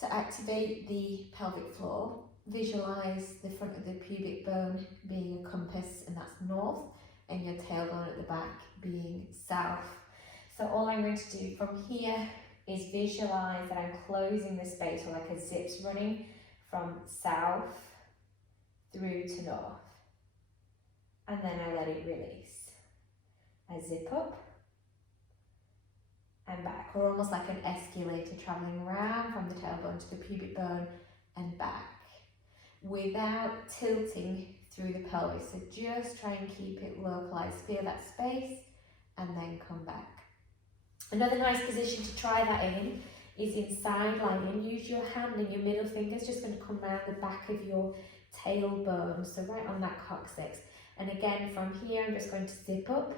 To activate the pelvic floor, visualise the front of the pubic bone being a compass, and that's north, and your tailbone at the back being south. So all I'm going to do from here is visualise that I'm closing the space, or like a zip's running from south through to north. And then I let it release. I zip up and back, or almost like an escalator travelling around from the tailbone to the pubic bone and back, without tilting through the pelvis. So just try and keep it localised. Feel that space and then come back. Another nice position to try that in is in side lying. Use your hand and your middle finger is just going to come around the back of your tailbone, so right on that coccyx. And again, from here, I'm just going to zip up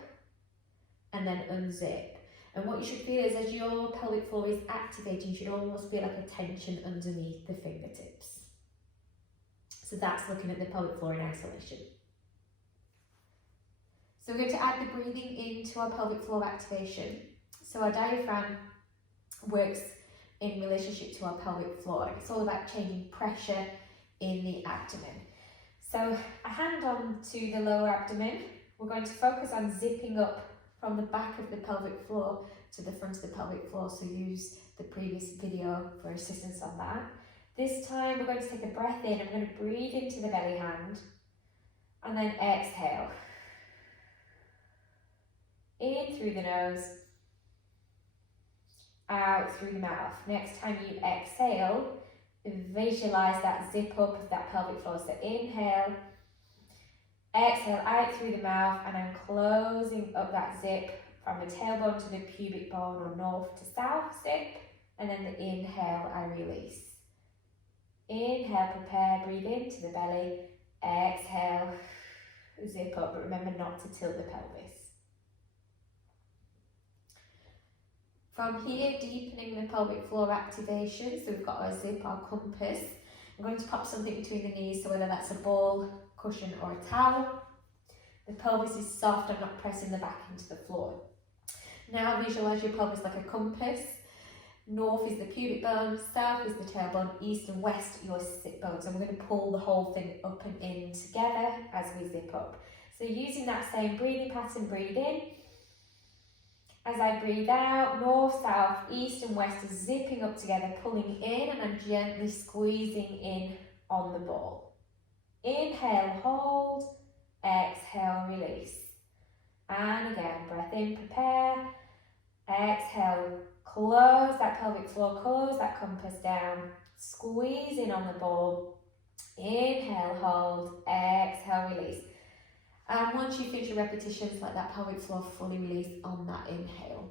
and then unzip. And what you should feel is as your pelvic floor is activating, you should almost feel like a tension underneath the fingertips. So that's looking at the pelvic floor in isolation. So we're going to add the breathing into our pelvic floor activation. So our diaphragm works in relationship to our pelvic floor. It's all about changing pressure in the abdomen. So a hand on to the lower abdomen. We're going to focus on zipping up from the back of the pelvic floor to the front of the pelvic floor. So use the previous video for assistance on that. This time we're going to take a breath in. I'm going to breathe into the belly hand and then exhale. In through the nose, out through the mouth. Next time you exhale, visualize that zip up of that pelvic floor. So inhale, exhale out through the mouth, and I'm closing up that zip from the tailbone to the pubic bone, or north to south zip, and then the inhale, I release. Inhale, prepare, breathe into the belly, exhale, zip up, but remember not to tilt the pelvis. From here, deepening the pelvic floor activation, so we've got our zip, our compass. I'm going to pop something between the knees, so whether that's a ball, cushion or a towel. The pelvis is soft, I'm not pressing the back into the floor. Now visualise your pelvis like a compass. North is the pubic bone, south is the tailbone, east and west your sit bones. And we're going to pull the whole thing up and in together as we zip up. So using that same breathing pattern, breathe in. As I breathe out, north, south, east and west are zipping up together, pulling in, and I'm gently squeezing in on the ball. Inhale, hold, exhale, release. And again, breath in, prepare, exhale, close that pelvic floor, close that compass down, squeeze in on the ball, inhale, hold, exhale, release. And once you finish your repetitions, let that pelvic floor fully release on that inhale.